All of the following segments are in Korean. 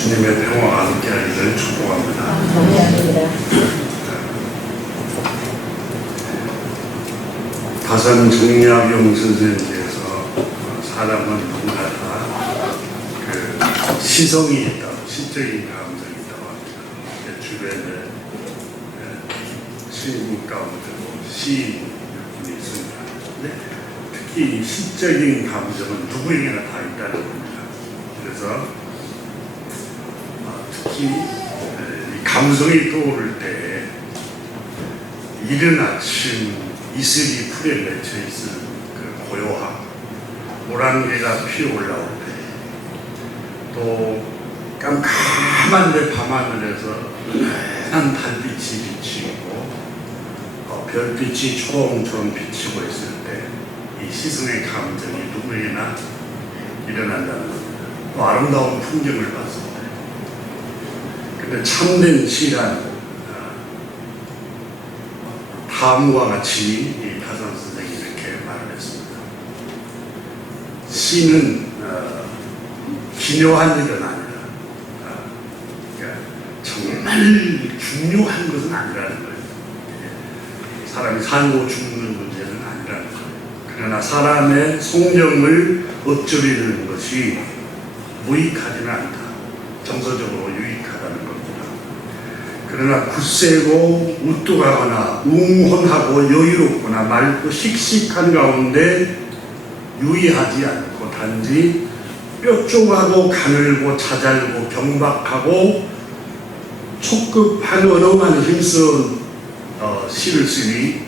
주님의 평화가 함께하기를 축복합니다. 다산 정약용 선생님께서 사람은 누구나 다 그 시성이 있다고, 시적인 감정이 있다고 합니다. 주변에 시인 가운데도 시인분이 있습니다. 특히 시적인 감정은 누구에게나 다 있다는 겁니다. 그래서 특히 이 감성이 떠오를 때 이른 아침 이슬이 풀에 맺혀 있는 그 고요함, 모란개가 피어올라올 때, 또 깜깜한 데 밤하늘에서 은은한 달빛이 비치고 별빛이 초롱초롱 비치고 있을 때 이 시승의 감정이 누구에게나 일어난다는 겁니다. 또 아름다운 풍경을 봤을 때. 근데 참된 시란 다음과 같이 이 다산 선생이 이렇게 말을 했습니다. 시는 기묘한 일은 아니라 그러니까 정말 중요한 것은 아니라는 거예요. 사람이 살고 죽는 문제는 아니라는 거예요. 그러나 사람의 성령을 엎조리는 것이 무익하지는 않다. 정서적으로 유익하다는 겁니다. 그러나 굳세고 우뚝하거나 웅혼하고 여유롭거나 맑고 씩씩한 가운데 유의하지 않고 단지 뾰족하고 가늘고 자잘고 경박하고 촉급한 언어만 힘쓴 시를 쓰니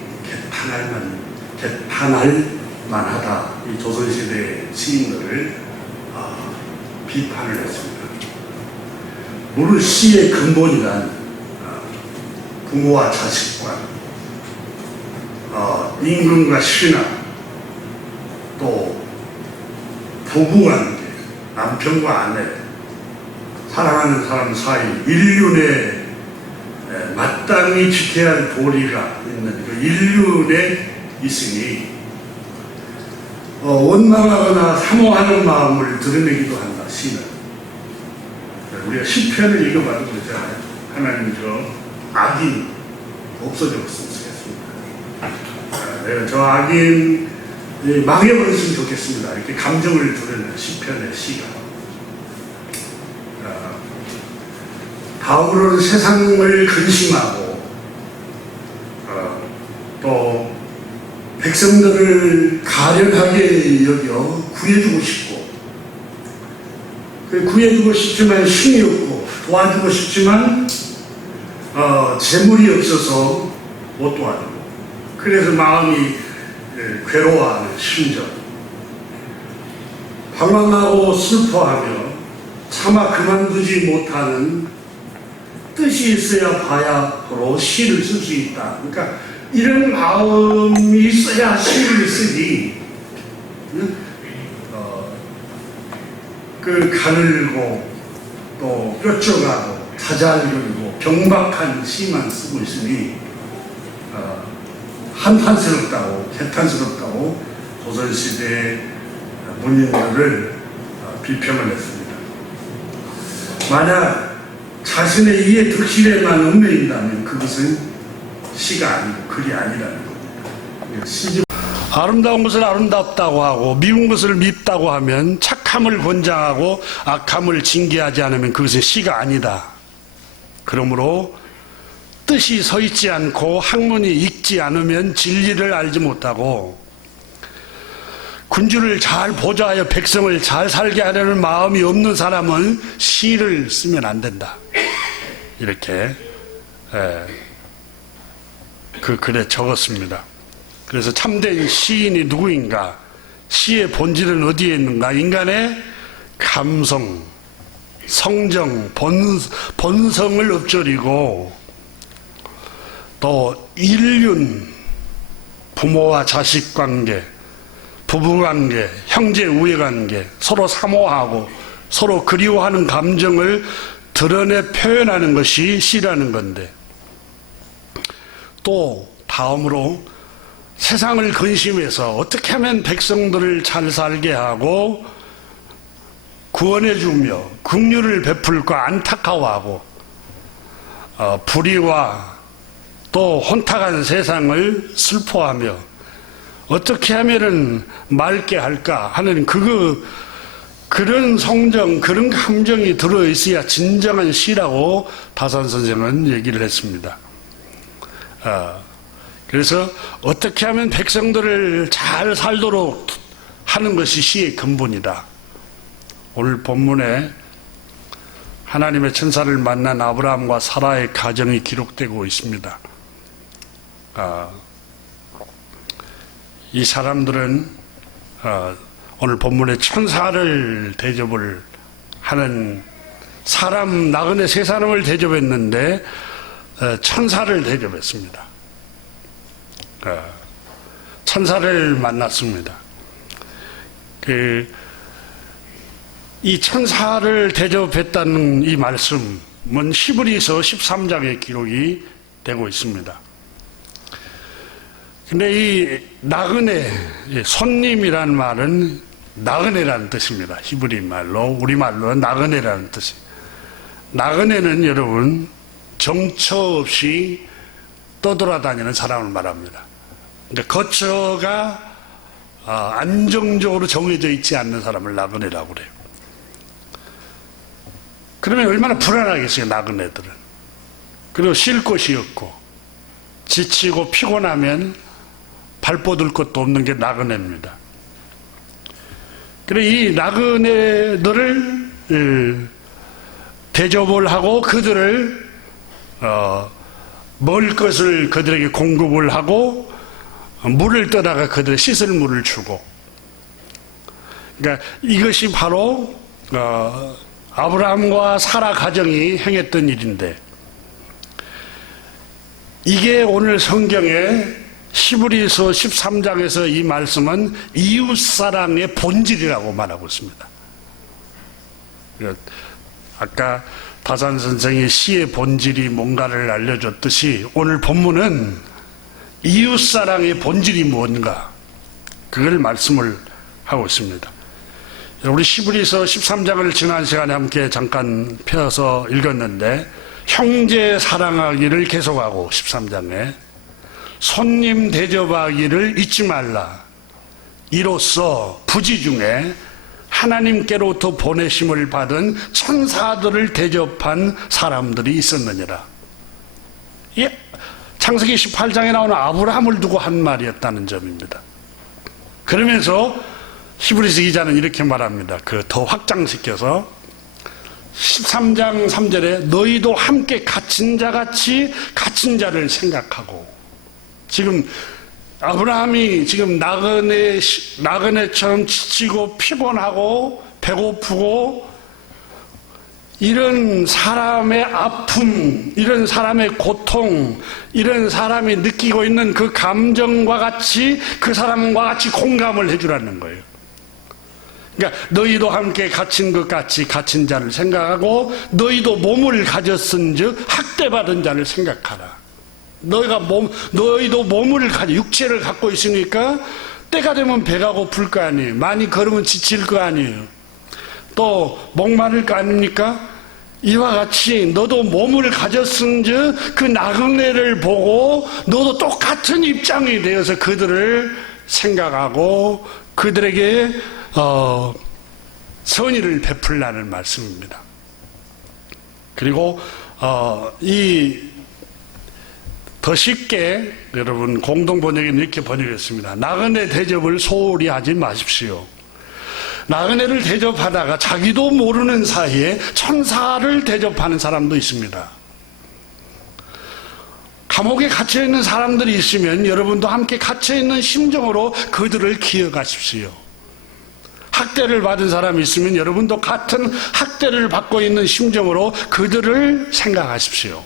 개탄할 만하다. 이 조선시대 시인들을 비판을 했습니다. 물론 시의 근본이란 부모와 자식관, 임금과 신하, 또 부부관계, 남편과 아내, 사랑하는 사람 사이, 인륜에 마땅히 지켜야 할 도리가 있는 그 인륜에 있으니 원망하거나 사모하는 마음을 드러내기도 한다. 시는 우리가 시편을 읽어봐도 그러잖아요. 하나님 저 악인 없어졌으면 좋겠습니다. 내가 저 악인 망해버렸으면 좋겠습니다. 이렇게 감정을 드러내는 시편의 시가. 다음으로는 세상을 근심하고 또 백성들을 가련하게 여겨 구해주고 싶고, 구해주고 싶지만 힘이 없고 도와주고 싶지만 재물이 없어서 못 도와주고, 그래서 마음이 괴로워하는 심정, 방황하고 슬퍼하며 차마 그만두지 못하는 뜻이 있어야 바야흐로 시를 쓸 수 있다. 그러니까 이런 마음이 있어야 시를 쓰지. 그 가늘고 또 뾰족하고 자잘거리고 경박한 시만 쓰고 있으니 한탄스럽다고, 개탄스럽다고 조선시대 문인들을 비평을 했습니다. 만약 자신의 이해 득실에만 얽매인다면 그것은 시가 아니고 글이 아니라는 겁니다. 아름다운 것을 아름답다고 하고 미운 것을 밉다고 하면 착함을 권장하고 악함을 징계하지 않으면 그것은 시가 아니다. 그러므로 뜻이 서 있지 않고 학문이 익지 않으면 진리를 알지 못하고 군주를 잘 보좌하여 백성을 잘 살게 하려는 마음이 없는 사람은 시를 쓰면 안 된다. 이렇게 그 글에 적었습니다. 그래서 참된 시인이 누구인가? 시의 본질은 어디에 있는가? 인간의 감성, 성정, 본성을 엎조리고 또 인륜, 부모와 자식 관계, 부부관계, 형제 우애관계, 서로 사모하고 서로 그리워하는 감정을 드러내 표현하는 것이 시라는 건데, 또 다음으로 세상을 근심해서 어떻게 하면 백성들을 잘 살게 하고 구원해주며 긍휼을 베풀고 안타까워하고 불의와 또 혼탁한 세상을 슬퍼하며 어떻게 하면은 맑게 할까 하는 그런 성정, 그런 감정이 들어있어야 진정한 시라고 다산 선생은 얘기를 했습니다. 그래서 어떻게 하면 백성들을 잘 살도록 하는 것이 시의 근본이다. 오늘 본문에 하나님의 천사를 만난 아브라함과 사라의 가정이 기록되고 있습니다. 이 사람들은 오늘 본문에 천사를 대접을 하는 사람 나그네 세 사람을 대접했는데 천사를 대접했습니다. 천사를 만났습니다. 이 천사를 대접했다는 이 말씀은 히브리서 13장에 기록이 되고 있습니다. 근데 이 나그네, 손님이라는 말은 나그네라는 뜻입니다. 히브리 말로, 우리말로는 나그네라는 뜻이. 나그네는 여러분 정처 없이 떠돌아다니는 사람을 말합니다. 근데 거처가 안정적으로 정해져 있지 않는 사람을 나그네라고 그래요. 그러면 얼마나 불안하겠어요, 나그네들은. 그리고 쉴 곳이 없고 지치고 피곤하면 발 뻗을 것도 없는 게 나그네입니다. 그래 이 나그네들을 대접을 하고 그들을 먹을 것을 그들에게 공급을 하고 물을 떠다가 그들의 씻을 물을 주고, 그러니까 이것이 바로 아브라함과 사라 가정이 행했던 일인데, 이게 오늘 성경에 히브리서 13장에서 이 말씀은 이웃사랑의 본질이라고 말하고 있습니다. 아까 다산 선생이 시의 본질이 뭔가를 알려줬듯이 오늘 본문은 이웃사랑의 본질이 뭔가 그걸 말씀을 하고 있습니다. 우리 히브리서 13장을 지난 시간에 함께 잠깐 펴서 읽었는데, 형제 사랑하기를 계속하고 13장에 손님 대접하기를 잊지 말라. 이로써 부지 중에 하나님께로부터 보내심을 받은 천사들을 대접한 사람들이 있었느니라. 창세기 18장에 나오는 아브라함을 두고 한 말이었다는 점입니다. 그러면서 히브리서 기자는 이렇게 말합니다. 더 확장시켜서 13장 3절에 너희도 함께 갇힌 자같이 갇힌 자를 생각하고, 지금 아브라함이 지금 나그네처럼 지치고 피곤하고 배고프고 이런 사람의 아픔, 이런 사람의 고통, 이런 사람이 느끼고 있는 그 감정과 같이 그 사람과 같이 공감을 해주라는 거예요. 그러니까 너희도 함께 갇힌 것 같이 갇힌 자를 생각하고, 너희도 몸을 가졌은즉 학대받은 자를 생각하라. 너희도 몸을 육체를 갖고 있으니까 때가 되면 배가 고플 거 아니에요. 많이 걸으면 지칠 거 아니에요. 또 목마를 거 아닙니까? 이와 같이 너도 몸을 가졌은즉 그 나그네를 보고 너도 똑같은 입장이 되어서 그들을 생각하고 그들에게 선의를 베풀라는 말씀입니다. 그리고 더 쉽게 여러분 공동 번역에는 이렇게 번역했습니다. 나그네 대접을 소홀히 하지 마십시오. 나그네를 대접하다가 자기도 모르는 사이에 천사를 대접하는 사람도 있습니다. 감옥에 갇혀있는 사람들이 있으면 여러분도 함께 갇혀있는 심정으로 그들을 기억하십시오. 학대를 받은 사람이 있으면 여러분도 같은 학대를 받고 있는 심정으로 그들을 생각하십시오.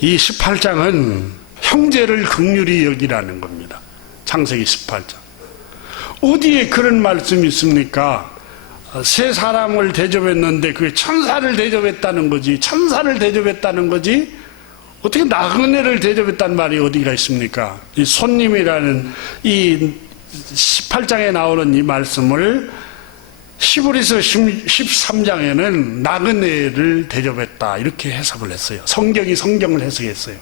이 18장은 형제를 긍휼히 여기라는 겁니다. 창세기 18장. 어디에 그런 말씀이 있습니까? 세 사람을 대접했는데 그게 천사를 대접했다는 거지, 천사를 대접했다는 거지, 어떻게 나그네를 대접했다는 말이 어디가 있습니까? 이 손님이라는 이 18장에 나오는 이 말씀을 히브리서 13장에는 나그네를 대접했다 이렇게 해석을 했어요. 성경이 성경을 해석했어요.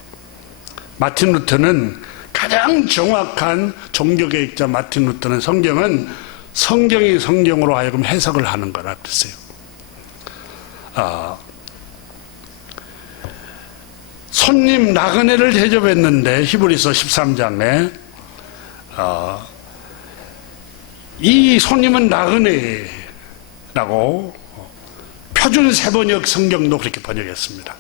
마틴 루터는 가장 정확한 종교개혁자 마틴 루터는 성경은 성경이 성경으로 하여금 해석을 하는 거라 그랬어요. 손님 나그네를 대접했는데 히브리서 13장에 이 손님은 나그네라고 표준 세번역 성경도 그렇게 번역했습니다.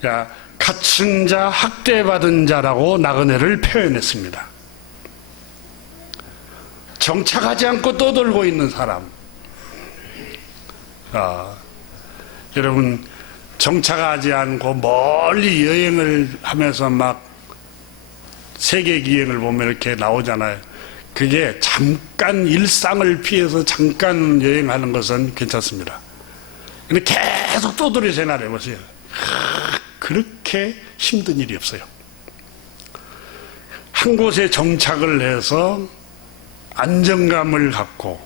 그러니까 갇힌 자, 학대받은 자라고 나그네를 표현했습니다. 정착하지 않고 떠돌고 있는 사람. 여러분 정착하지 않고 멀리 여행을 하면서 막 세계 기행을 보면 이렇게 나오잖아요. 그게 잠깐 일상을 피해서 잠깐 여행하는 것은 괜찮습니다. 근데 계속 떠돌이 생활해 보세요. 그렇게 힘든 일이 없어요. 한 곳에 정착을 해서 안정감을 갖고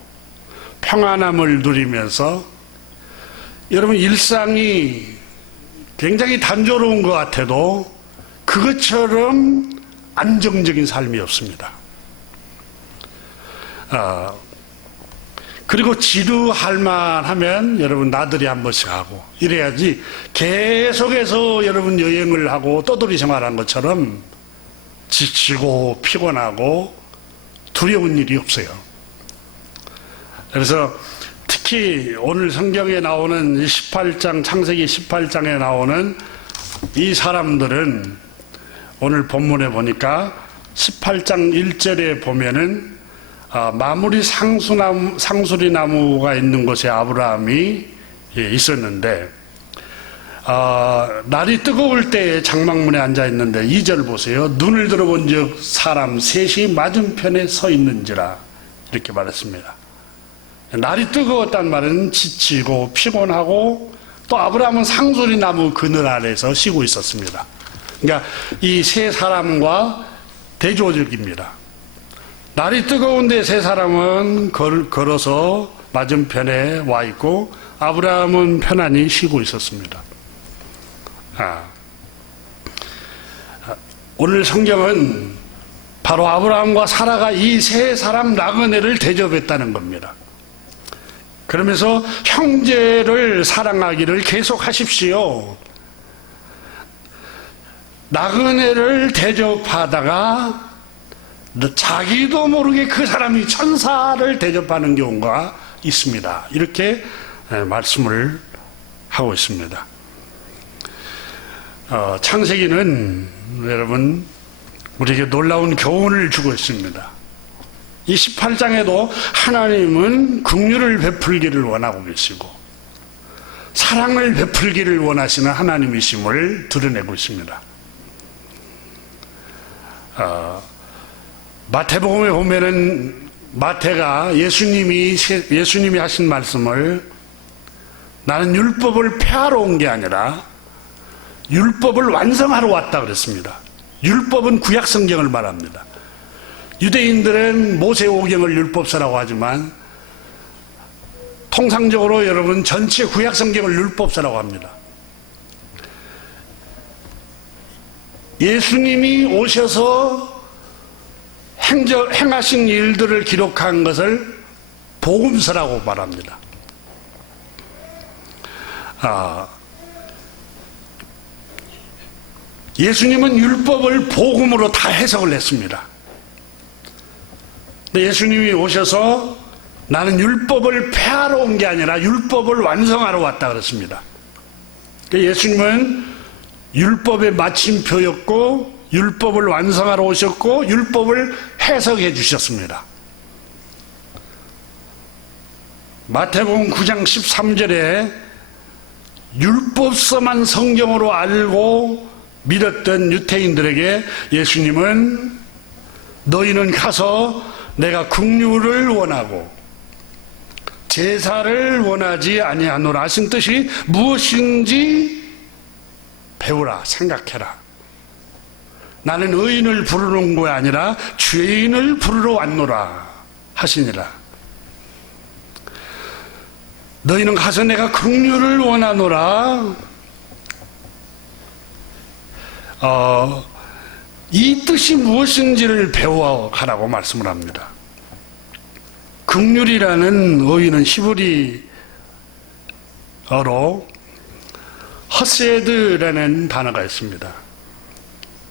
평안함을 누리면서 여러분 일상이 굉장히 단조로운 것 같아도 그것처럼 안정적인 삶이 없습니다. 그리고 지루할 만하면 여러분 나들이 한 번씩 하고 이래야지 계속해서 여러분 여행을 하고 떠돌이 생활하는 것처럼 지치고 피곤하고 두려운 일이 없어요. 그래서 특히 오늘 성경에 나오는 18장 창세기 18장에 나오는 이 사람들은 오늘 본문에 보니까 18장 1절에 보면은 마무리 상수리 나무가 있는 곳에 아브라함이 있었는데 날이 뜨거울 때 장막문에 앉아 있는데 2절 보세요. 눈을 들어본 적 사람 셋이 맞은편에 서 있는지라 이렇게 말했습니다. 날이 뜨거웠단 말은 지치고 피곤하고 또 아브라함은 상수리 나무 그늘 아래서 쉬고 있었습니다. 그러니까 이 세 사람과 대조적입니다. 날이 뜨거운데 세 사람은 걸어서 맞은편에 와 있고 아브라함은 편안히 쉬고 있었습니다. 오늘 성경은 바로 아브라함과 사라가 이 세 사람 나그네를 대접했다는 겁니다. 그러면서 형제를 사랑하기를 계속하십시오. 나그네를 대접하다가 자기도 모르게 그 사람이 천사를 대접하는 경우가 있습니다. 이렇게 말씀을 하고 있습니다. 창세기는 여러분 우리에게 놀라운 교훈을 주고 있습니다. 이 18장에도 하나님은 긍휼을 베풀기를 원하고 계시고 사랑을 베풀기를 원하시는 하나님이심을 드러내고 있습니다. 마태복음에 보면은 마태가 예수님이 하신 말씀을 나는 율법을 폐하러 온 게 아니라 율법을 완성하러 왔다 그랬습니다. 율법은 구약 성경을 말합니다. 유대인들은 모세오경을 율법서라고 하지만 통상적으로 여러분 전체 구약 성경을 율법서라고 합니다. 예수님이 오셔서 행하신 일들을 기록한 것을 복음서라고 말합니다. 예수님은 율법을 복음으로 다 해석을 했습니다. 근데 예수님이 오셔서 나는 율법을 폐하러 온 게 아니라 율법을 완성하러 왔다 그랬습니다. 예수님은 율법의 마침표였고 율법을 완성하러 오셨고 율법을 해석해 주셨습니다. 마태복음 9장 13절에 율법서만 성경으로 알고 믿었던 유대인들에게 예수님은 너희는 가서 내가 긍휼을 원하고 제사를 원하지 아니하노라 하신 뜻이 무엇인지 배우라, 생각해라. 나는 의인을 부르는 게 아니라 죄인을 부르러 왔노라 하시니라. 너희는 가서 내가 긍휼을 원하노라. 이 뜻이 무엇인지를 배워가라고 말씀을 합니다. 긍휼이라는 의의는 히브리어로 허세드라는 단어가 있습니다.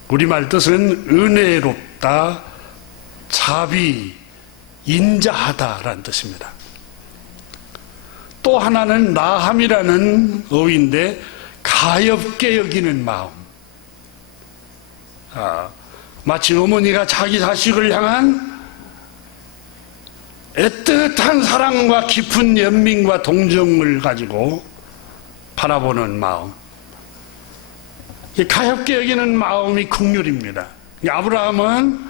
우리말 뜻은 은혜롭다, 자비, 인자하다라는 뜻입니다. 또 하나는 나함이라는 의의인데 가엾게 여기는 마음. 마치 어머니가 자기 자식을 향한 애틋한 사랑과 깊은 연민과 동정을 가지고 바라보는 마음. 이 가엾게 여기는 마음이 긍휼입니다. 아브라함은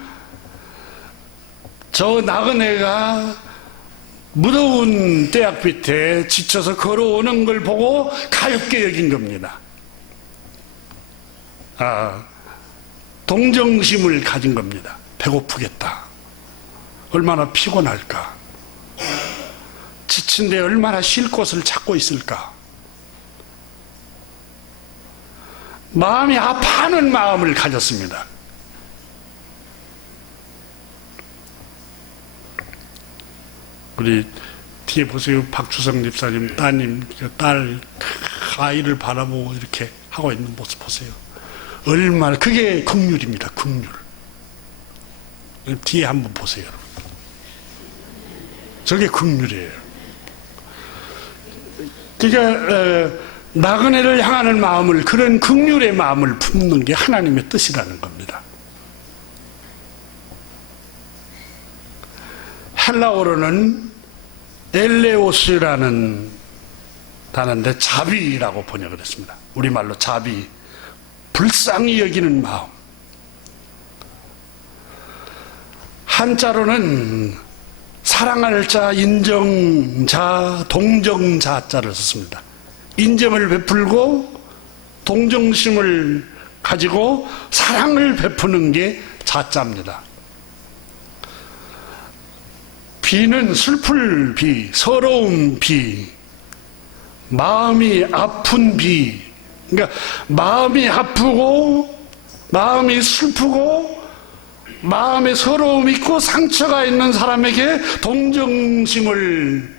저 나그네가 무더운 떼약빛에 지쳐서 걸어오는 걸 보고 가엾게 여긴 겁니다. 동정심을 가진 겁니다. 배고프겠다. 얼마나 피곤할까. 지친데 얼마나 쉴 곳을 찾고 있을까. 마음이 아파하는 마음을 가졌습니다. 우리 뒤에 보세요. 박주성 집사님 따님 딸 아이를 바라보고 이렇게 하고 있는 모습 보세요. 얼마나 그게 긍휼입니다. 긍휼. 뒤에 한번 보세요. 저게 긍휼이에요. 그러니까 나그네를 향하는 마음을, 그런 긍휼의 마음을 품는 게 하나님의 뜻이라는 겁니다. 헬라어로는 엘레오스라는 단어인데 자비라고 번역을 했습니다. 우리말로 자비, 불쌍히 여기는 마음. 한자로는 사랑할 자, 인정자, 동정자자를 썼습니다. 인정을 베풀고 동정심을 가지고 사랑을 베푸는 게 자자입니다. 비는 슬플 비, 서러운 비, 마음이 아픈 비. 그러니까 마음이 아프고 마음이 슬프고 마음에 서러움이 있고 상처가 있는 사람에게 동정심을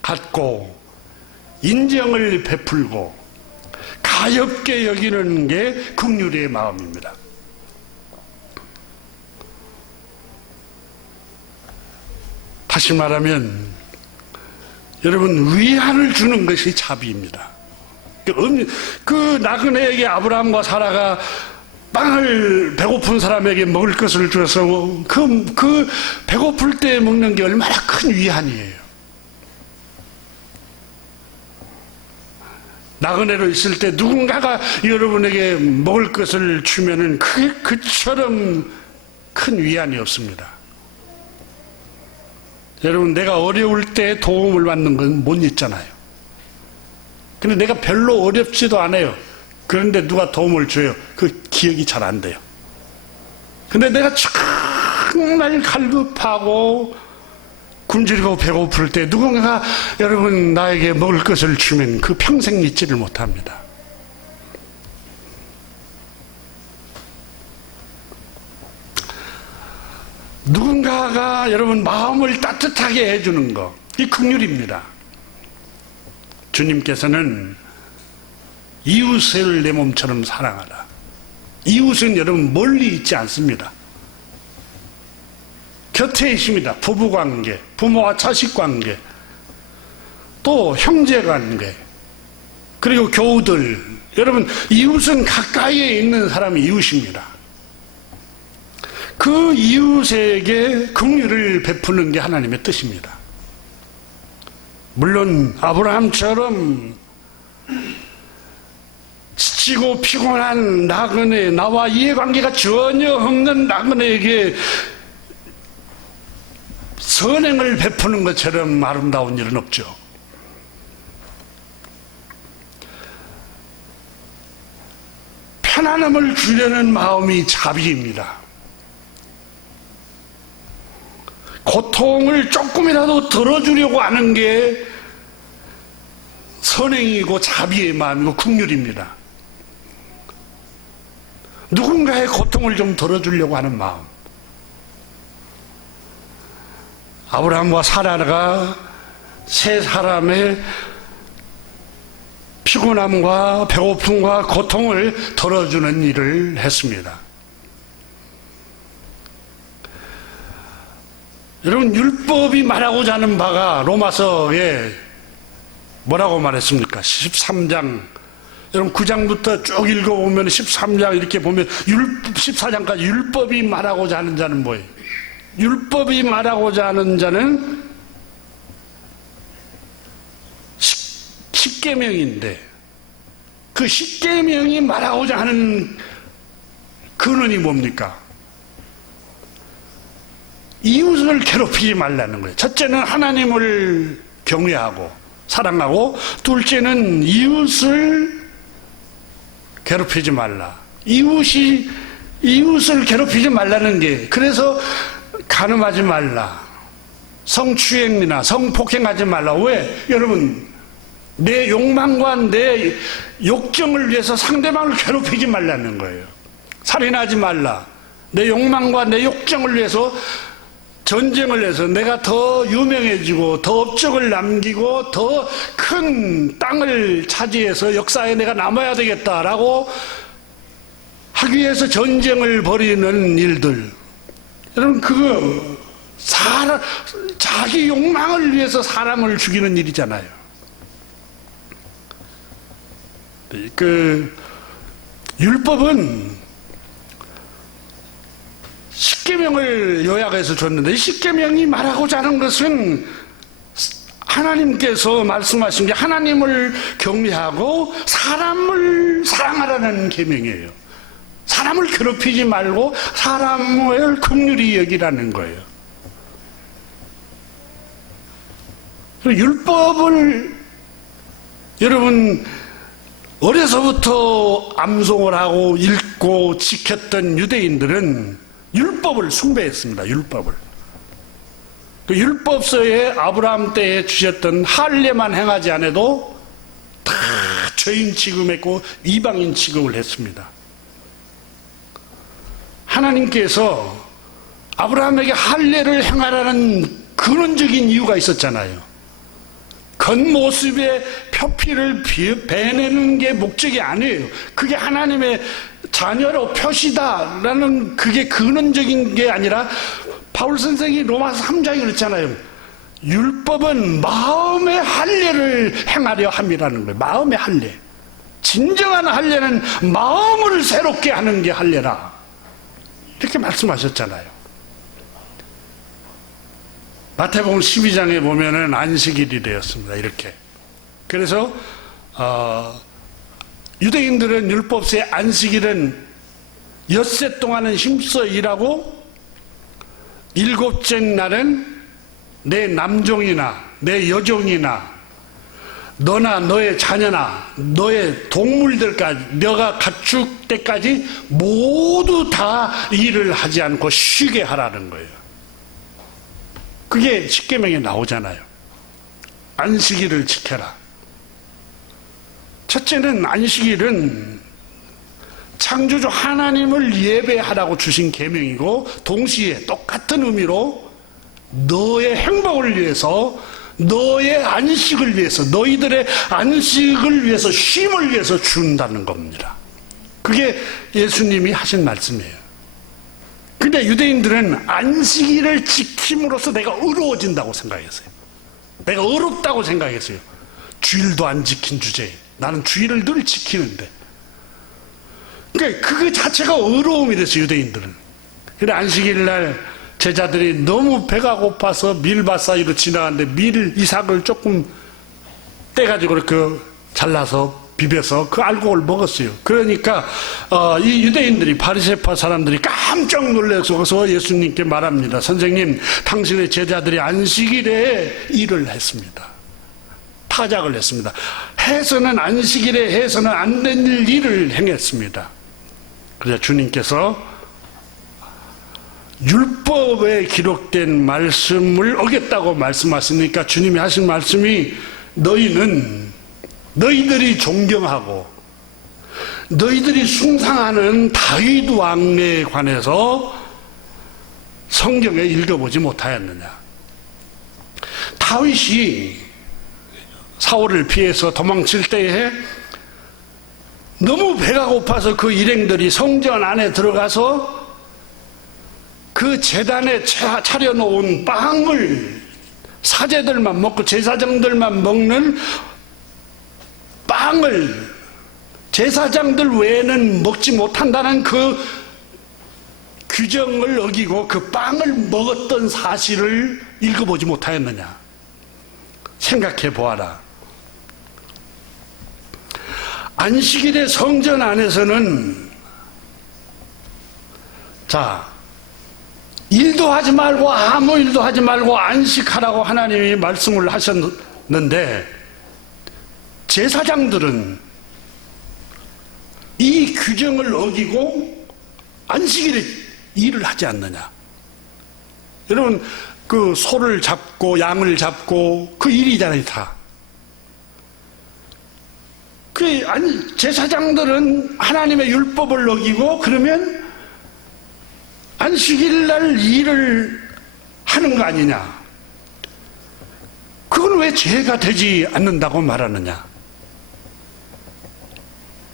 갖고 인정을 베풀고 가엾게 여기는 게 긍휼의 마음입니다. 다시 말하면 여러분, 위안을 주는 것이 자비입니다. 그 나그네에게 아브라함과 사라가 빵을 배고픈 사람에게 먹을 것을 줘서 그 배고플 때 먹는 게 얼마나 큰 위안이에요. 나그네로 있을 때 누군가가 여러분에게 먹을 것을 주면은 그게 그처럼 큰 위안이 없습니다. 여러분, 내가 어려울 때 도움을 받는 건 못 잊잖아요. 근데 내가 별로 어렵지도 않아요. 그런데 누가 도움을 줘요. 그 기억이 잘 안 돼요. 근데 내가 정말 갈급하고 굶주리고 배고플 때 누군가 여러분 나에게 먹을 것을 주면 그 평생 잊지를 못합니다. 누군가가 여러분 마음을 따뜻하게 해주는 거, 이 긍휼입니다. 주님께서는 이웃을 내 몸처럼 사랑하라. 이웃은 여러분 멀리 있지 않습니다. 곁에 있습니다. 부부관계, 부모와 자식관계, 또 형제관계, 그리고 교우들. 여러분, 이웃은 가까이에 있는 사람이 이웃입니다. 그 이웃에게 긍휼을 베푸는 게 하나님의 뜻입니다. 물론 아브라함처럼 지치고 피곤한 나그네, 나와 이해관계가 전혀 없는 나그네에게 선행을 베푸는 것처럼 아름다운 일은 없죠. 하나님을 주려는 마음이 자비입니다. 고통을 조금이라도 덜어주려고 하는 게 선행이고 자비의 마음이고 긍휼입니다. 누군가의 고통을 좀 덜어주려고 하는 마음. 아브라함과 사라가 세 사람의 피곤함과 배고픔과 고통을 덜어주는 일을 했습니다. 여러분, 율법이 말하고자 하는 바가 로마서에 뭐라고 말했습니까? 13장. 여러분 9장부터 쭉 읽어보면 13장 이렇게 보면 14장까지 율법이 말하고자 하는 자는 뭐예요? 율법이 말하고자 하는 자는 십계명인데 그 십계명이 말하고자 하는 근원이 뭡니까? 이웃을 괴롭히지 말라는 거예요. 첫째는 하나님을 경외하고 사랑하고, 둘째는 이웃을 괴롭히지 말라. 이웃을 괴롭히지 말라는 게, 그래서 간음하지 말라, 성추행이나 성폭행하지 말라. 왜? 여러분, 내 욕망과 내 욕정을 위해서 상대방을 괴롭히지 말라는 거예요. 살인하지 말라. 내 욕망과 내 욕정을 위해서 전쟁을 해서 내가 더 유명해지고 더 업적을 남기고 더 큰 땅을 차지해서 역사에 내가 남아야 되겠다라고 하기 위해서 전쟁을 벌이는 일들, 여러분 그거 자기 욕망을 위해서 사람을 죽이는 일이잖아요. 그 율법은 십계명을 요약해서 줬는데, 이 십계명이 말하고자 하는 것은 하나님께서 말씀하신 게 하나님을 경외하고 사람을 사랑하라는 계명이에요. 사람을 괴롭히지 말고 사람을 긍휼히 여기라는 거예요. 율법을 여러분 어려서부터 암송을 하고 읽고 지켰던 유대인들은 율법을 숭배했습니다. 율법을. 그 율법서에 아브라함 때에 주셨던 할례만 행하지 않아도 다 죄인 취급했고 이방인 취급을 했습니다. 하나님께서 아브라함에게 할례를 행하라는 근원적인 이유가 있었잖아요. 겉모습의 표피를 베내는 게 목적이 아니에요. 그게 하나님의 자녀로 표시다라는 그게 근원적인 게 아니라, 바울 선생이 로마서 3장에 그랬잖아요. 율법은 마음의 할례를 행하려 함이라는 거예요. 마음의 할례. 진정한 할례는 마음을 새롭게 하는 게 할례라, 이렇게 말씀하셨잖아요. 마태복음 12장에 보면은 안식일이 되었습니다. 이렇게. 그래서 유대인들은 율법서의 안식일은 엿새 동안은 힘써 일하고 일곱째 날은 내 남종이나 내 여종이나 너나 너의 자녀나 너의 동물들까지 너가 갖출 때까지 모두 다 일을 하지 않고 쉬게 하라는 거예요. 그게 십계명에 나오잖아요. 안식일을 지켜라. 첫째는 안식일은 창조주 하나님을 예배하라고 주신 계명이고, 동시에 똑같은 의미로 너의 행복을 위해서, 너의 안식을 위해서, 너희들의 안식을 위해서, 쉼을 위해서 준다는 겁니다. 그게 예수님이 하신 말씀이에요. 근데 유대인들은 안식일을 지킴으로써 내가 의로워진다고 생각했어요. 내가 의롭다고 생각했어요. 주일도 안 지킨 주제에 나는 주일을 늘 지키는데, 그러니까 그거 자체가 의로움이 됐어요, 유대인들은. 그래 안식일 날 제자들이 너무 배가 고파서 밀밭 사이로 지나갔는데 이삭을 조금 떼가지고 이렇게 잘라서 비벼서 그 알곡을 먹었어요. 그러니까 이 유대인들이, 바리새파 사람들이 깜짝 놀라서 예수님께 말합니다. 선생님, 당신의 제자들이 안식일에 일을 했습니다. 타작을 했습니다. 해서는, 안식일에 해서는 안 될 일을 행했습니다. 그래서 주님께서 율법에 기록된 말씀을 어겼다고 말씀하시니까 주님이 하신 말씀이 너희들이 존경하고 너희들이 숭상하는 다윗 왕에 관해서 성경에 읽어보지 못하였느냐. 다윗이 사울을 피해서 도망칠 때에 너무 배가 고파서 그 일행들이 성전 안에 들어가서 그 제단에 차려놓은 빵을 사제들만 먹고 제사장들만 먹는 빵을 제사장들 외에는 먹지 못한다는 그 규정을 어기고 그 빵을 먹었던 사실을 읽어보지 못하였느냐. 생각해 보아라. 안식일의 성전 안에서는 일도 하지 말고 아무 일도 하지 말고 안식하라고 하나님이 말씀을 하셨는데 제사장들은 이 규정을 어기고 안식일에 일을 하지 않느냐. 여러분 그 소를 잡고 양을 잡고 그 일이잖아요 다. 제사장들은 하나님의 율법을 어기고 그러면 안식일 날 일을 하는 거 아니냐. 그건 왜 죄가 되지 않는다고 말하느냐.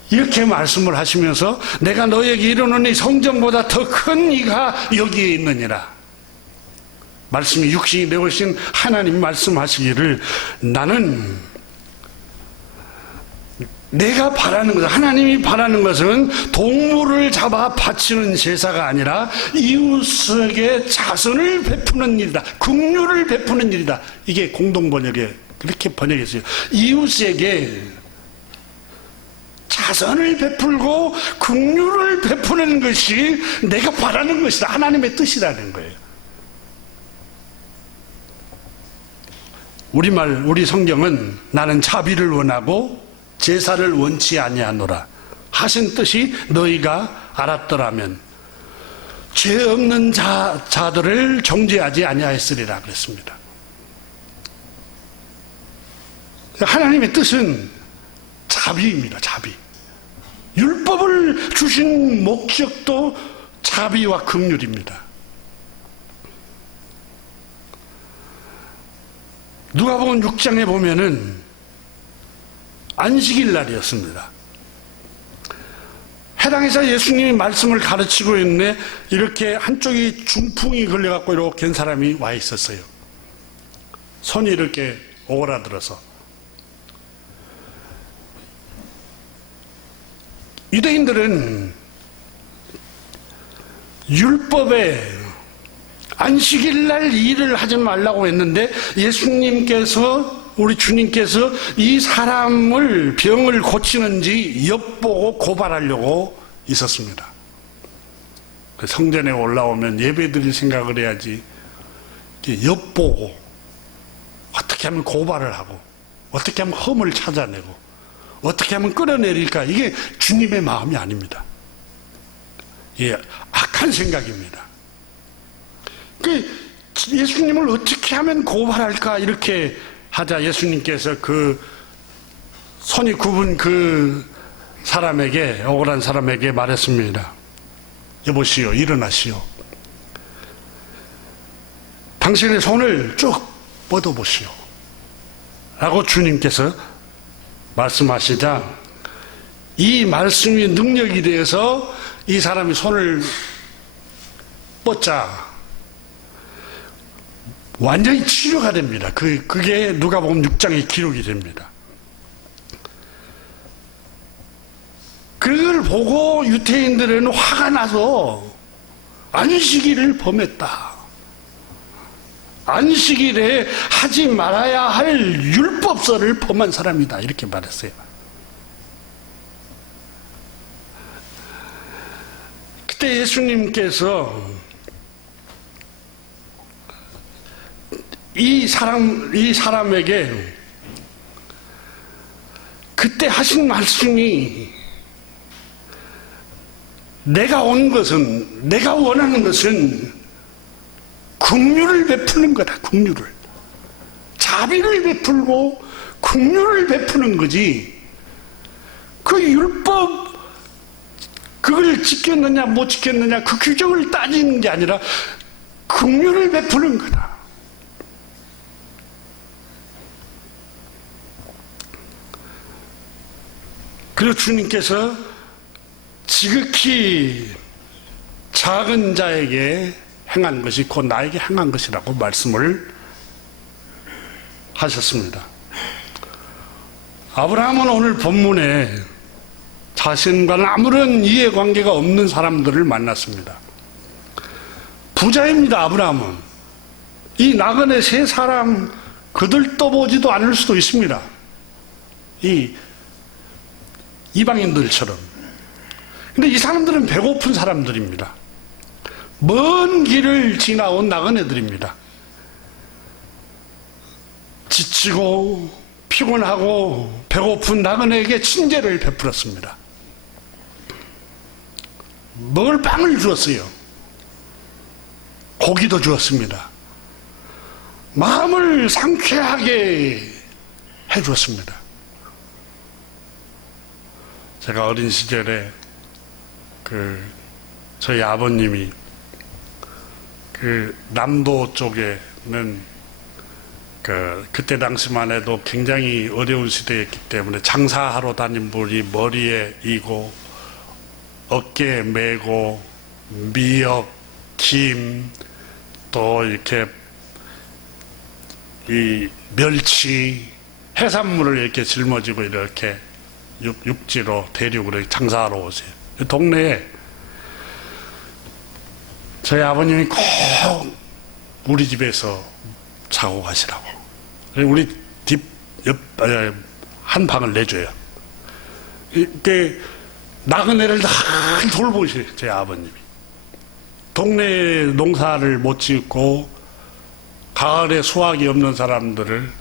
이렇게 말씀을 하시면서 내가 너에게 이르노니 성전보다 더 큰 이가 여기에 있느니라. 말씀이 육신이 되어신 하나님 말씀하시기를 나는 내가 바라는 것은 하나님이 바라는 것은 동물을 잡아 바치는 제사가 아니라 이웃에게 자선을 베푸는 일이다. 긍휼을 베푸는 일이다. 이게 공동번역에 그렇게 번역했어요. 이웃에게 자선을 베풀고 긍휼을 베푸는 것이 내가 바라는 것이다. 하나님의 뜻이라는 거예요. 우리 성경은 나는 자비를 원하고 제사를 원치 아니하노라 하신 뜻이 너희가 알았더라면 죄 없는 자들을 정죄하지 아니하였으리라 그랬습니다. 하나님의 뜻은 자비입니다. 자비. 율법을 주신 목적도 자비와 긍휼입니다. 누가복음 6장에 보면은 안식일 날이었습니다. 해당에서 예수님이 말씀을 가르치고 있는데 이렇게 한쪽이 중풍이 걸려갖고 이렇게 된 사람이 와 있었어요. 손이 이렇게 오그라들어서. 유대인들은 율법에 안식일 날 일을 하지 말라고 했는데 예수님께서 우리 주님께서 이 사람을 병을 고치는지 엿보고 고발하려고 있었습니다. 성전에 올라오면 예배드릴 생각을 해야지 엿보고 어떻게 하면 고발을 하고 어떻게 하면 흠을 찾아내고 어떻게 하면 끌어내릴까. 이게 주님의 마음이 아닙니다. 예, 악한 생각입니다. 예수님을 어떻게 하면 고발할까 이렇게 하자 예수님께서 그 손이 굽은 그 사람에게, 억울한 사람에게 말했습니다. 여보시오, 일어나시오. 당신의 손을 쭉 뻗어보시오. 라고 주님께서 말씀하시자 이 말씀이 능력이 되어서 이 사람이 손을 뻗자 완전히 치료가 됩니다. 그게 누가복음 6장에 기록이 됩니다. 그걸 보고 유대인들은 화가 나서 안식일을 범했다. 안식일에 하지 말아야 할 율법서를 범한 사람이다. 이렇게 말했어요. 그때 예수님께서 이 사람에게 그때 하신 말씀이 내가 온 것은, 내가 원하는 것은 긍휼을 베푸는 거다. 긍휼을, 자비를 베풀고 긍휼을 베푸는 거지. 그 율법, 그걸 지켰느냐 못 지켰느냐 그 규정을 따지는 게 아니라 긍휼을 베푸는 거다. 그리고 주님께서 지극히 작은 자에게 행한 것이 곧 나에게 행한 것이라고 말씀을 하셨습니다. 아브라함은 오늘 본문에 자신과는 아무런 이해관계가 없는 사람들을 만났습니다. 부자입니다. 아브라함은. 이 나그네 세 사람 그들 떠보지도 않을 수도 있습니다. 이 이방인들처럼. 근데 이 사람들은 배고픈 사람들입니다. 먼 길을 지나온 나그네들입니다. 지치고 피곤하고 배고픈 나그네에게 친절을 베풀었습니다. 먹을 빵을 주었어요. 고기도 주었습니다. 마음을 상쾌하게 해주었습니다. 제가 어린 시절에 저희 아버님이 남도 쪽에는 그때 당시만 해도 굉장히 어려운 시대였기 때문에 장사하러 다닌 분이 머리에 이고 어깨에 메고 미역, 김, 또 이렇게 이 멸치, 해산물을 이렇게 짊어지고 이렇게 육지로 대륙으로 장사하러 오세요. 동네에 저희 아버님이 꼭 우리 집에서 자고 가시라고. 우리 집 옆 한 방을 내줘요. 이때 나그네를 다 돌보셔요. 저희 아버님이. 동네 농사를 못 짓고 가을에 수확이 없는 사람들을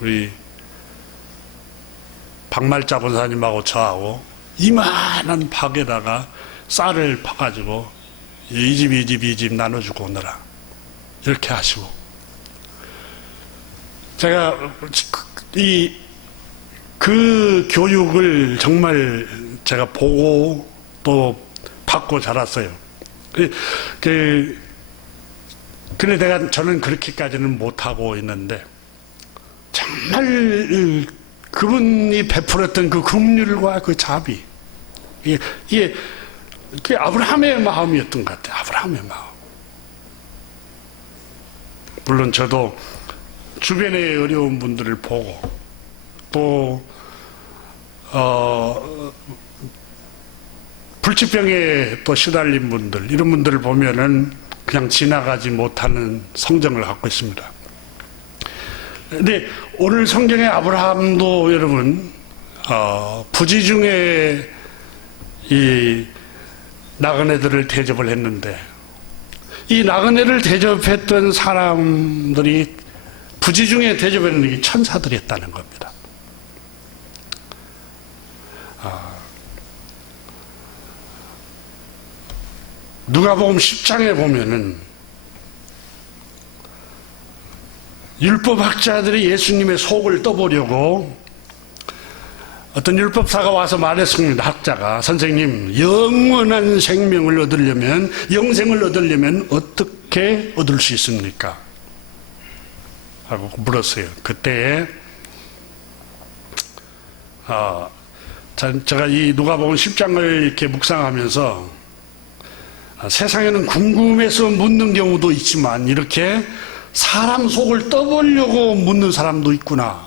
우리 박말자 권사님하고 저하고 이만한 밭에다가 쌀을 파가지고 이 집, 이 집, 이 집 나눠주고 오느라 이렇게 하시고, 제가 그 교육을 정말 제가 보고 또 받고 자랐어요. 근데 저는 그렇게까지는 못하고 있는데, 정말 그분이 베풀었던 그 긍휼과 그 자비, 이게 아브라함의 마음이었던 것 같아요. 아브라함의 마음. 물론 저도 주변의 어려운 분들을 보고 또 불치병에 또 시달린 분들, 이런 분들을 보면은 그냥 지나가지 못하는 성정을 갖고 있습니다. 근데 오늘 성경의 아브라함도 여러분 부지 중에 이 나그네들을 대접을 했는데, 이 나그네를 대접했던 사람들이 부지 중에 대접했는 게 천사들이었다는 겁니다. 누가복음 10장에 보면은 율법학자들이 예수님의 속을 떠보려고 어떤 율법사가 와서 말했습니다. 학자가, 선생님, 영원한 생명을 얻으려면, 영생을 얻으려면 어떻게 얻을 수 있습니까? 하고 물었어요. 그때에 제가 이 누가복음 10장을 이렇게 묵상하면서 세상에는 궁금해서 묻는 경우도 있지만 이렇게 사람 속을 떠보려고 묻는 사람도 있구나.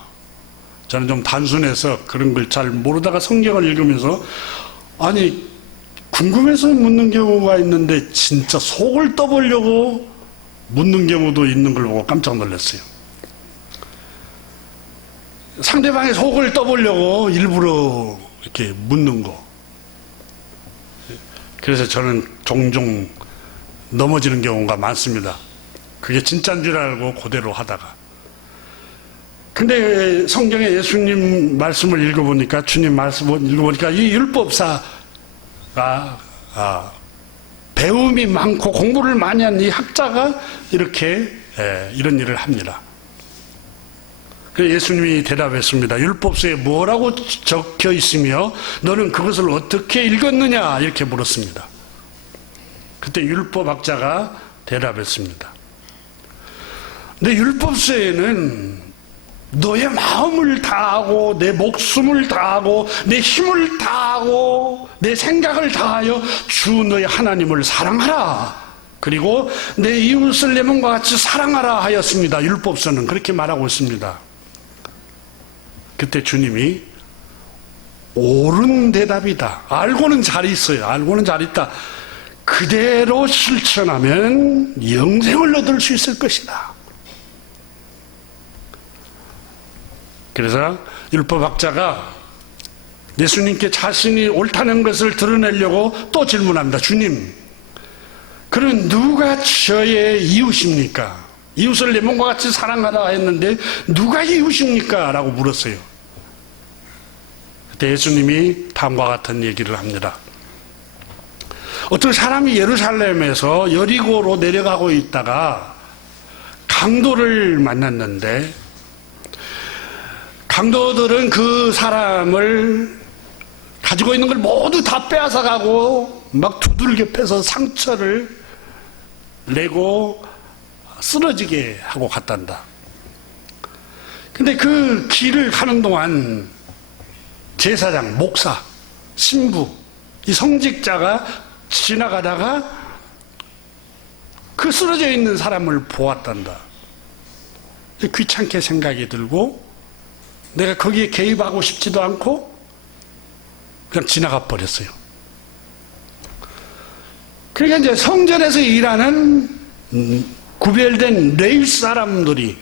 저는 좀 단순해서 그런 걸 잘 모르다가 성경을 읽으면서, 아니 궁금해서 묻는 경우가 있는데 진짜 속을 떠보려고 묻는 경우도 있는 걸 보고 깜짝 놀랐어요. 상대방의 속을 떠보려고 일부러 이렇게 묻는 거. 그래서 저는 종종 넘어지는 경우가 많습니다. 그게 진짜인 줄 알고 그대로 하다가. 근데 성경에 예수님 말씀을 읽어보니까, 주님 말씀을 읽어보니까 이 율법사가 배움이 많고 공부를 많이 한 이 학자가 이렇게 이런 일을 합니다. 그래서 예수님이 대답했습니다. 율법서에 뭐라고 적혀 있으며 너는 그것을 어떻게 읽었느냐 이렇게 물었습니다. 그때 율법학자가 대답했습니다. 내 율법서에는 너의 마음을 다하고 내 목숨을 다하고 내 힘을 다하고 내 생각을 다하여 주 너의 하나님을 사랑하라. 그리고 내 이웃을 내 몸과 같이 사랑하라 하였습니다. 율법서는 그렇게 말하고 있습니다. 그때 주님이 옳은 대답이다. 알고는 잘 있어요. 알고는 잘 있다. 그대로 실천하면 영생을 얻을 수 있을 것이다. 그래서 율법학자가 예수님께 자신이 옳다는 것을 드러내려고 또 질문합니다. 주님, 그럼 누가 저의 이웃입니까? 이웃을 내 몸과 같이 사랑하라 했는데 누가 이웃입니까? 라고 물었어요. 그때 예수님이 다음과 같은 얘기를 합니다. 어떤 사람이 예루살렘에서 여리고로 내려가고 있다가 강도를 만났는데 강도들은 그 사람을 가지고 있는 걸 모두 다 빼앗아가고 막 두들겨 패서 상처를 내고 쓰러지게 하고 갔단다. 근데 그 길을 가는 동안 제사장, 목사, 신부, 이 성직자가 지나가다가 그 쓰러져 있는 사람을 보았단다. 귀찮게 생각이 들고 내가 거기에 개입하고 싶지도 않고 그냥 지나가 버렸어요. 그러니까 이제 성전에서 일하는 구별된 레위 사람들이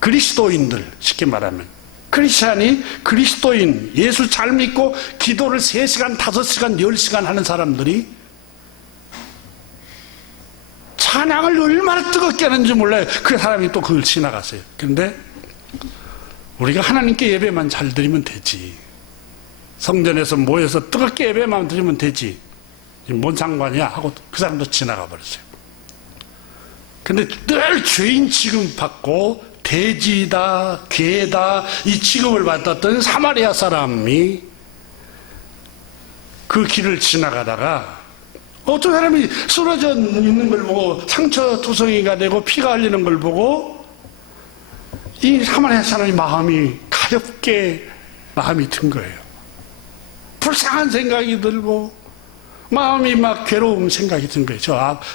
그리스도인들, 쉽게 말하면 크리스찬이 그리스도인, 예수 잘 믿고 기도를 3시간, 5시간, 10시간 하는 사람들이 찬양을 얼마나 뜨겁게 하는지 몰라요. 그 사람이 또 그걸 지나갔어요. 그런데 우리가 하나님께 예배만 잘 드리면 되지. 성전에서 모여서 뜨겁게 예배만 드리면 되지. 뭔 상관이야? 하고 그 사람도 지나가 버렸어요. 근데 늘 죄인 취급받고 돼지다, 개다 이 취급을 받았던 사마리아 사람이 그 길을 지나가다가 어떤 사람이 쓰러져 있는 걸 보고 상처 투성이가 되고 피가 흘리는 걸 보고 이 사마리아 사람이 마음이 가볍게 마음이 든 거예요. 불쌍한 생각이 들고 마음이 막 괴로운 생각이 든 거예요.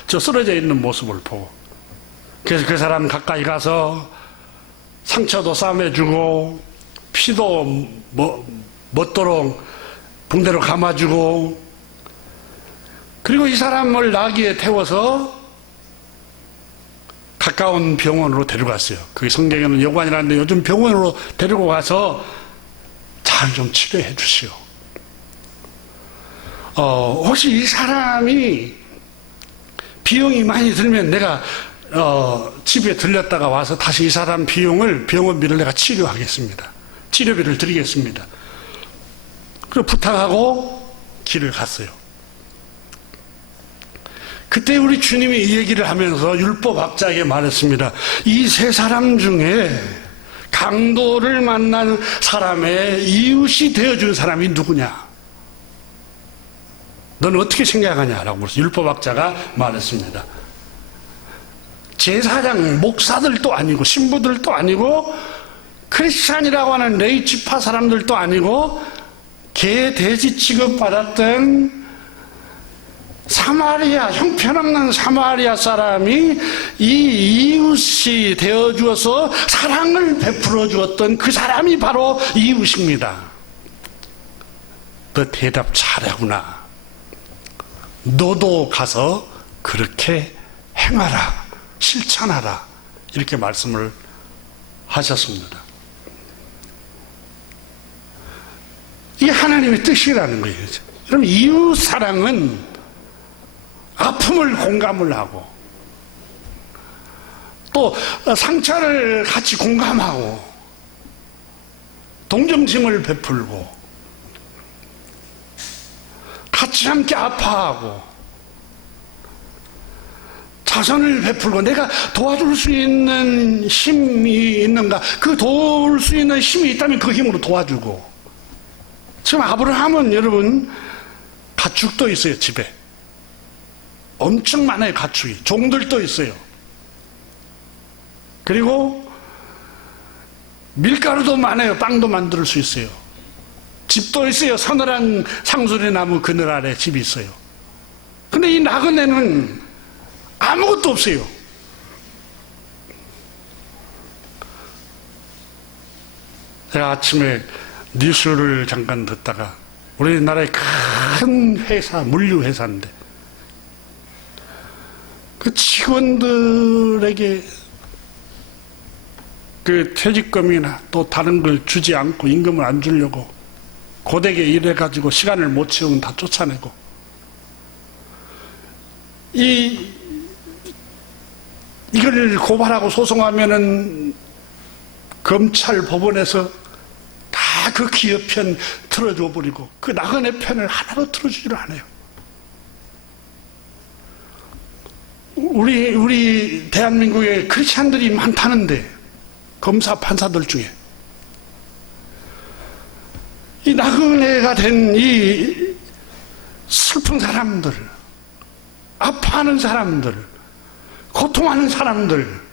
저 쓰러져 있는 모습을 보고. 그래서 그 사람 가까이 가서 상처도 싸매주고 피도 멎도록 붕대로 감아주고 그리고 이 사람을 나귀에 태워서 가까운 병원으로 데려갔어요. 그게 성경에는 여관이라는데 요즘 병원으로 데리고 가서 잘 좀 치료해 주시오. 혹시 이 사람이 비용이 많이 들면 내가 집에 들렸다가 와서 다시 이 사람 비용을 병원비를 내가 치료하겠습니다. 치료비를 드리겠습니다. 그리고 부탁하고 길을 갔어요. 그때 우리 주님이 이 얘기를 하면서 율법학자에게 말했습니다. 이 3사람 중에 강도를 만난 사람의 이웃이 되어준 사람이 누구냐? 너는 어떻게 생각하냐라고 물어서 율법학자가 말했습니다. 제사장, 목사들도 아니고 신부들도 아니고 크리스찬이라고 하는 레위 지파 사람들도 아니고 개, 돼지 취급받았던 사마리아, 형편없는 사마리아 사람이 이 이웃이 되어주어서 사랑을 베풀어 주었던 그 사람이 바로 이웃입니다. 너 대답 잘하구나. 너도 가서 그렇게 행하라, 실천하라 이렇게 말씀을 하셨습니다. 이게 하나님의 뜻이라는 거예요. 그럼 이웃 사랑은 아픔을 공감을 하고 또 상처를 같이 공감하고 동정심을 베풀고 같이 함께 아파하고 자선을 베풀고 내가 도와줄 수 있는 힘이 있는가? 그 도울 수 있는 힘이 있다면 그 힘으로 도와주고. 지금 아브라함은 여러분 가축도 있어요. 집에 엄청 많아요. 가축이. 종들도 있어요. 그리고 밀가루도 많아요. 빵도 만들 수 있어요. 집도 있어요. 서늘한 상수리 나무 그늘 아래 집이 있어요. 근데 이 나그네는 아무것도 없어요. 제가 아침에 뉴스를 잠깐 듣다가 우리나라의 큰 회사, 물류회사인데 그 직원들에게 그 퇴직금이나 또 다른 걸 주지 않고 임금을 안 주려고 고되게 일해가지고 시간을 못 채우면 다 쫓아내고 이걸 고발하고 소송하면은 검찰 법원에서 다 그 기업 편 틀어줘 버리고 그 나그네 편을 하나도 틀어주지를 않아요. 우리 대한민국에 크리스찬들이 많다는데 검사 판사들 중에 이 나그네가 된 이 슬픈 사람들, 아파하는 사람들, 고통하는 사람들,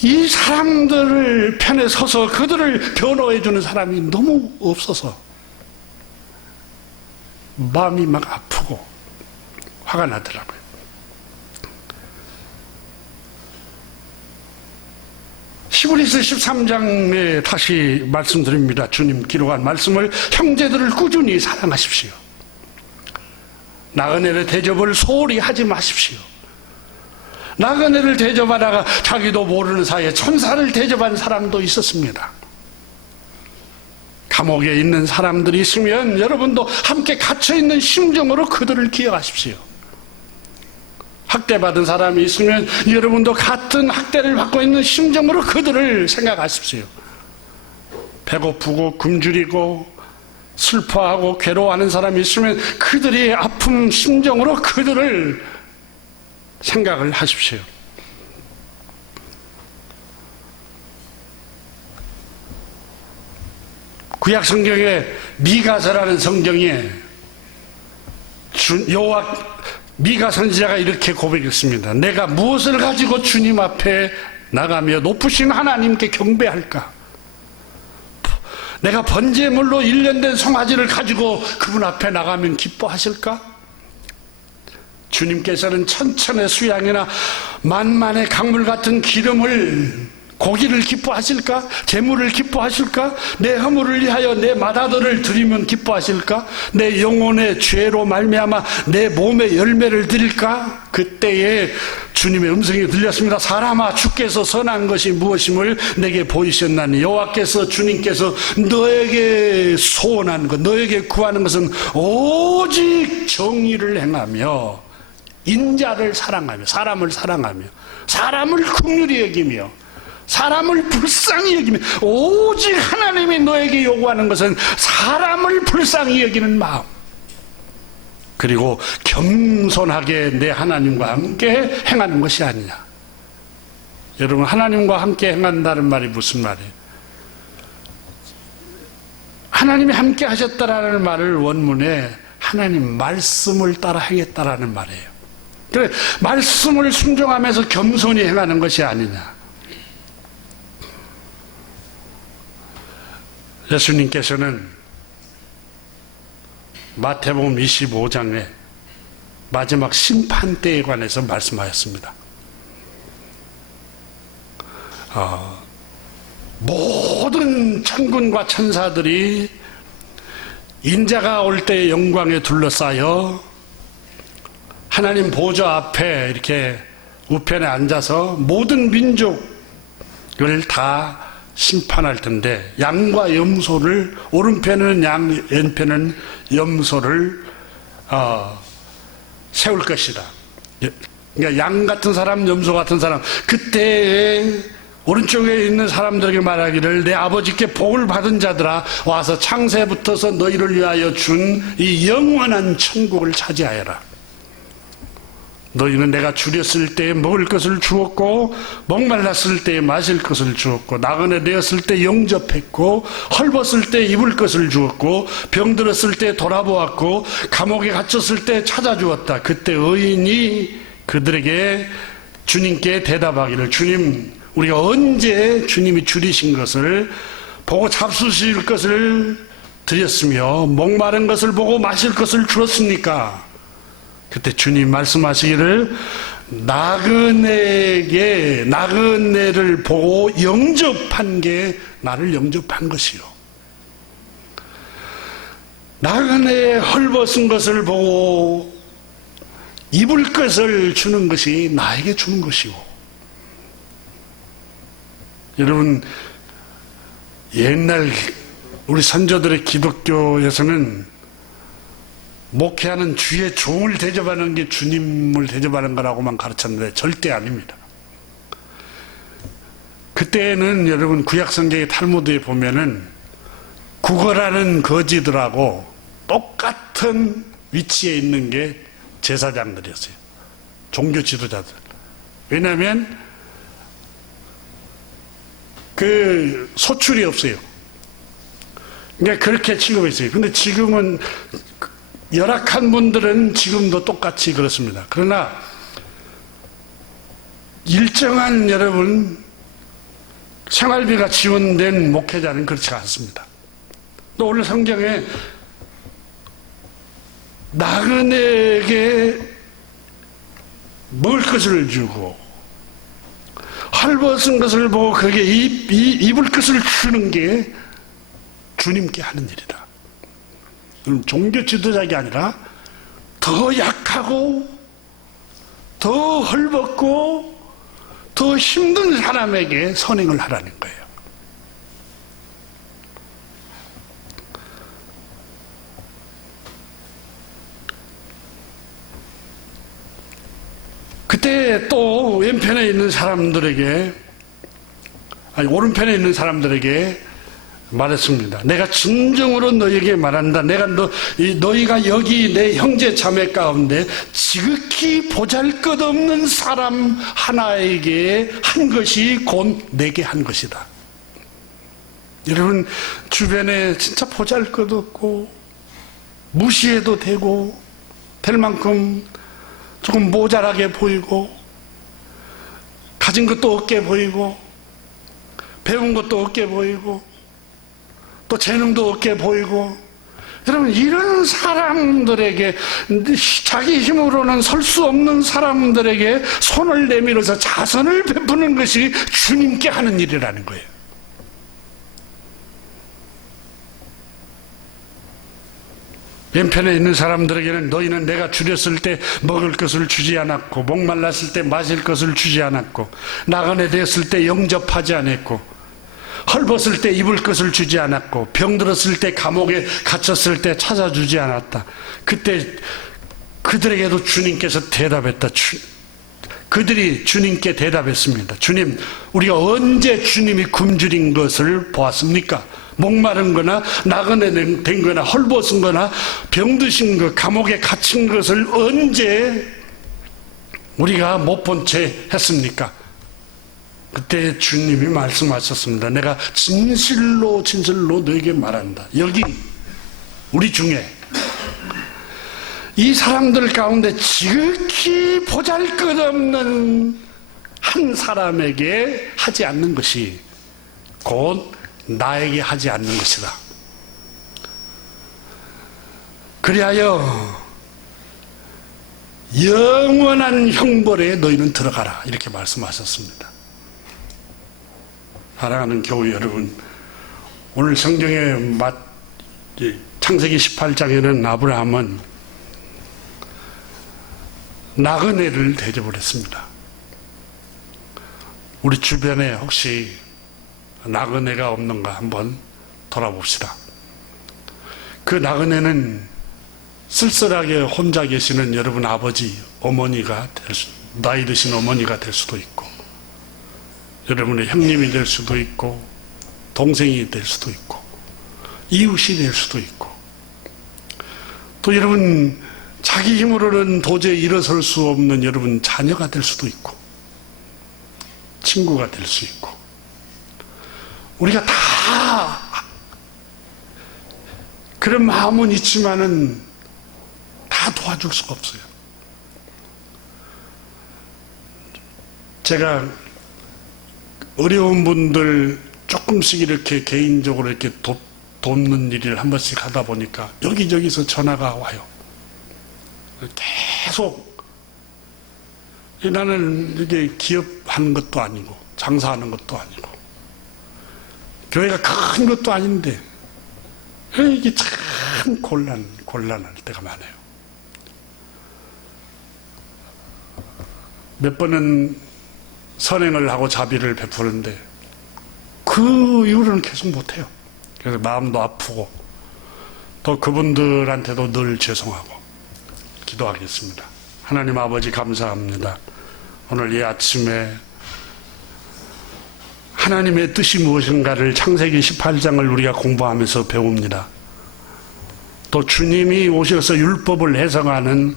이 사람들 편에 서서 그들을 변호해 주는 사람이 너무 없어서 마음이 막 아프고 화가 나더라고요. 히브리서 13장에 다시 말씀드립니다. 주님 기록한 말씀을 형제들을 꾸준히 사랑하십시오. 나그네를 대접을 소홀히 하지 마십시오. 나그네를 대접하다가 자기도 모르는 사이에 천사를 대접한 사람도 있었습니다. 감옥에 있는 사람들이 있으면 여러분도 함께 갇혀있는 심정으로 그들을 기억하십시오. 학대받은 사람이 있으면 여러분도 같은 학대를 받고 있는 심정으로 그들을 생각하십시오. 배고프고 굶주리고 슬퍼하고 괴로워하는 사람이 있으면 그들의 아픔 심정으로 그들을 생각을 하십시오. 구약 성경에 미가서라는 성경에 미가 선지자가 이렇게 고백했습니다. 내가 무엇을 가지고 주님 앞에 나가며 높으신 하나님께 경배할까? 내가 번제물로 1년 된 송아지를 가지고 그분 앞에 나가면 기뻐하실까? 주님께서는 천천의 수양이나 만만의 강물 같은 고기를 기뻐하실까? 재물을 기뻐하실까? 내 허물을 위하여 내 맏아들을 드리면 기뻐하실까? 내 영혼의 죄로 말미암아 내 몸의 열매를 드릴까? 그때에 주님의 음성이 들렸습니다. 사람아, 주께서 선한 것이 무엇임을 내게 보이셨나니 여호와께서 주님께서 너에게 소원한 것, 너에게 구하는 것은 오직 정의를 행하며 인자를 사랑하며 사람을 사랑하며 사람을 긍휼히 여기며 사람을 불쌍히 여기며 오직 하나님이 너에게 요구하는 것은 사람을 불쌍히 여기는 마음, 그리고 겸손하게 내 하나님과 함께 행하는 것이 아니냐. 여러분, 하나님과 함께 행한다는 말이 무슨 말이에요? 하나님이 함께 하셨다라는 말을 원문에 하나님 말씀을 따라 행했다라는 말이에요. 그래, 말씀을 순종하면서 겸손히 행하는 것이 아니냐. 예수님께서는 마태복음 25장에 마지막 심판 때에 관해서 말씀하였습니다. 모든 천군과 천사들이 인자가 올 때의 영광에 둘러싸여 하나님 보좌 앞에 이렇게 우편에 앉아서 모든 민족을 다 심판할 텐데, 양과 염소를, 오른편에는 양, 왼편에는 염소를 세울 것이다. 그러니까 양 같은 사람, 염소 같은 사람, 그때에 오른쪽에 있는 사람들에게 말하기를 내 아버지께 복을 받은 자들아 와서 창세부터서 너희를 위하여 준 이 영원한 천국을 차지하여라. 너희는 내가 줄였을 때에 먹을 것을 주었고 목말랐을 때에 마실 것을 주었고 나그네 되었을 때 영접했고 헐벗을 때 입을 것을 주었고 병들었을 때 돌아보았고 감옥에 갇혔을 때 찾아주었다. 그때 의인이 그들에게 주님께 대답하기를 주님 우리가 언제 주님이 줄이신 것을 보고 잡수실 것을 드렸으며 목마른 것을 보고 마실 것을 주었습니까? 그때 주님 말씀하시기를 나그네를 보고 영접한 게 나를 영접한 것이요. 나그네의 헐벗은 것을 보고 입을 것을 주는 것이 나에게 주는 것이고. 여러분 옛날 우리 선조들의 기독교에서는 목회하는 주의 종을 대접하는 게 주님을 대접하는 거라고만 가르쳤는데 절대 아닙니다. 그때는 여러분 구약성경의 탈무드에 보면은 구걸하는 거지들하고 똑같은 위치에 있는 게 제사장들이었어요. 종교 지도자들. 왜냐하면 그 소출이 없어요. 그러니까 그렇게 취급했어요. 근데 지금은 열악한 분들은 지금도 똑같이 그렇습니다. 그러나 일정한 여러분 생활비가 지원된 목회자는 그렇지 않습니다. 또 오늘 성경에 나그네에게 먹을 것을 주고 헐벗은 것을 보고 그게 입을 것을 주는 게 주님께 하는 일이다. 종교 지도자가 아니라 더 약하고 더 헐벗고 더 힘든 사람에게 선행을 하라는 거예요. 그때 또 왼편에 있는 사람들에게 오른편에 있는 사람들에게 말했습니다. 내가 진정으로 너에게 말한다. 내가 너희가 여기 내 형제 자매 가운데 지극히 보잘것없는 사람 하나에게 한 것이 곧 내게 한 것이다. 여러분 주변에 진짜 보잘것없고 무시해도 되고 될 만큼 조금 모자라게 보이고 가진 것도 없게 보이고 배운 것도 없게 보이고 또 재능도 없게 보이고 여러분 이런 사람들에게 자기 힘으로는 설 수 없는 사람들에게 손을 내밀어서 자선을 베푸는 것이 주님께 하는 일이라는 거예요. 왼편에 있는 사람들에게는 너희는 내가 줄였을 때 먹을 것을 주지 않았고 목말랐을 때 마실 것을 주지 않았고 나그네 되었을 때 영접하지 않았고 헐벗을 때 입을 것을 주지 않았고 병들었을 때 감옥에 갇혔을 때 찾아주지 않았다. 그때 그들에게도 주님께서 대답했다. 그들이 주님께 대답했습니다. 주님, 우리가 언제 주님이 굶주린 것을 보았습니까? 목마른 거나 나그네 된 거나 헐벗은 거나 병드신 것, 감옥에 갇힌 것을 언제 우리가 못 본 채 했습니까? 그때 주님이 말씀하셨습니다. 내가 진실로 너에게 말한다. 여기 우리 중에 이 사람들 가운데 지극히 보잘것없는 한 사람에게 하지 않는 것이 곧 나에게 하지 않는 것이다. 그리하여 영원한 형벌에 너희는 들어가라. 이렇게 말씀하셨습니다. 사랑하는 교우 여러분, 오늘 성경에 창세기 18장에는 아브라함은 나그네를 대접을 했습니다. 우리 주변에 혹시 나그네가 없는가 한번 돌아봅시다. 그 나그네는 쓸쓸하게 혼자 계시는 여러분 아버지, 어머니가 나이 드신 어머니가 될 수도 있고 여러분의 형님이 될 수도 있고 동생이 될 수도 있고 이웃이 될 수도 있고 또 여러분 자기 힘으로는 도저히 일어설 수 없는 여러분 자녀가 될 수도 있고 친구가 될 수 있고 우리가 다 그런 마음은 있지만은 다 도와줄 수가 없어요. 제가 어려운 분들 조금씩 이렇게 개인적으로 이렇게 돕는 일을 한 번씩 하다 보니까 여기저기서 전화가 와요. 계속 나는 이게 기업하는 것도 아니고 장사하는 것도 아니고 교회가 큰 것도 아닌데 이게 참 곤란할 때가 많아요. 몇 번은 선행을 하고 자비를 베푸는데 그 이후로는 계속 못해요. 그래서 마음도 아프고 또 그분들한테도 늘 죄송하고 기도하겠습니다. 하나님 아버지 감사합니다. 오늘 이 아침에 하나님의 뜻이 무엇인가를 창세기 18장을 우리가 공부하면서 배웁니다. 또 주님이 오셔서 율법을 해석하는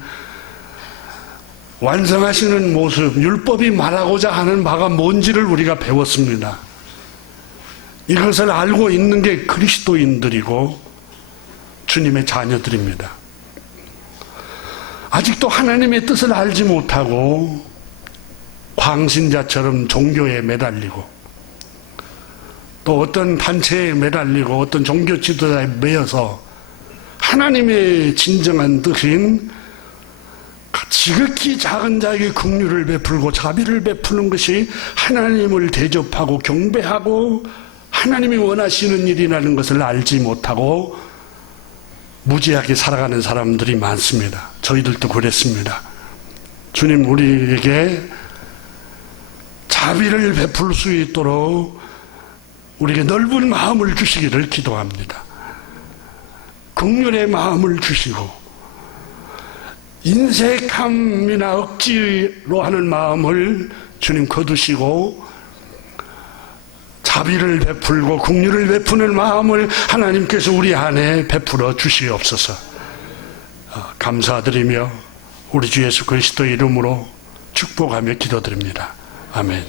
완성하시는 모습, 율법이 말하고자 하는 바가 뭔지를 우리가 배웠습니다. 이것을 알고 있는 게 그리스도인들이고 주님의 자녀들입니다. 아직도 하나님의 뜻을 알지 못하고 광신자처럼 종교에 매달리고 또 어떤 단체에 매달리고 어떤 종교 지도자에 매여서 하나님의 진정한 뜻인 지극히 작은 자에게 긍휼을 베풀고 자비를 베푸는 것이 하나님을 대접하고 경배하고 하나님이 원하시는 일이라는 것을 알지 못하고 무지하게 살아가는 사람들이 많습니다. 저희들도 그랬습니다. 주님 우리에게 자비를 베풀 수 있도록 우리에게 넓은 마음을 주시기를 기도합니다. 긍휼의 마음을 주시고 인색함이나 억지로 하는 마음을 주님 거두시고 자비를 베풀고 긍휼을 베푸는 마음을 하나님께서 우리 안에 베풀어 주시옵소서. 감사드리며 우리 주 예수 그리스도 이름으로 축복하며 기도드립니다. 아멘.